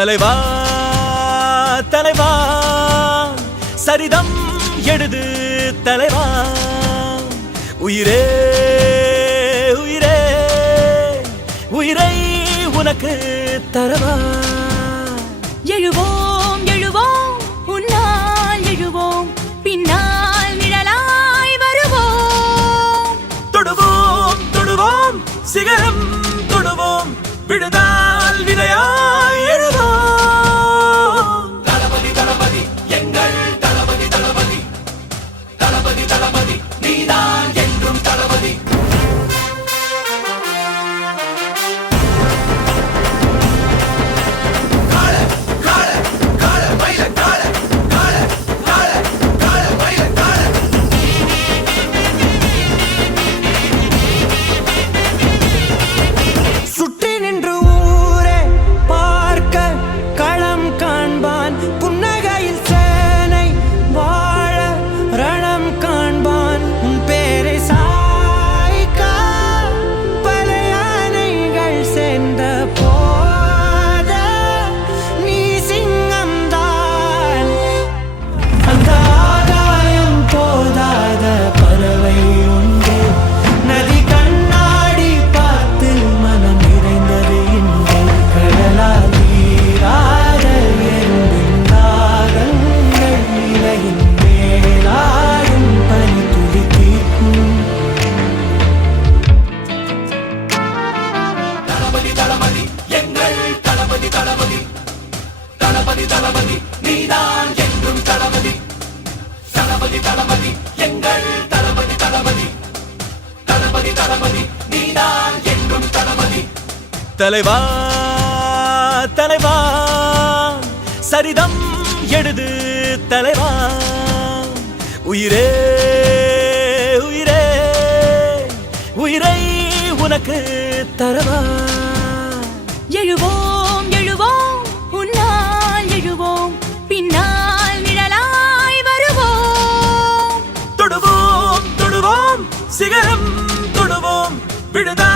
தலைவா தலைவா சரிதம் எழுது தலைவா உயிரே உயிரே உயிரை உனக்கு தரவா எழுவோம் எழுவோம் உன்னால் எழுவோம் பின்னால் நிழலாய் வருவோம் தொடுவோம் தொடுவோம் சிகரம் தொடுவோம் விடுதால் விதையாய் எழுவோம் தளபதி தளபதி எங்கள் தளபதி தளபதி தளபதி தளபதி நீதான் என்றும் தளபதி தளபதி நீதான் என்றும் தளபதி தளபதி தளபதி எங்கள் தளபதி தளபதி தளபதி தளபதி நீதான் என்றும் தளபதி தலைவா தலைவா சரிதம் எழுது தலைவா உயிரே உயிரே உயிரை உனக்கு தரவா எழுவோம் எழுவோம் உன்னால் எழுவோம் பின்னால் நிழலாய் வருவோம் தொடுவோம் தொடுவோம் சிகரம் தொடுவோம் விடுதா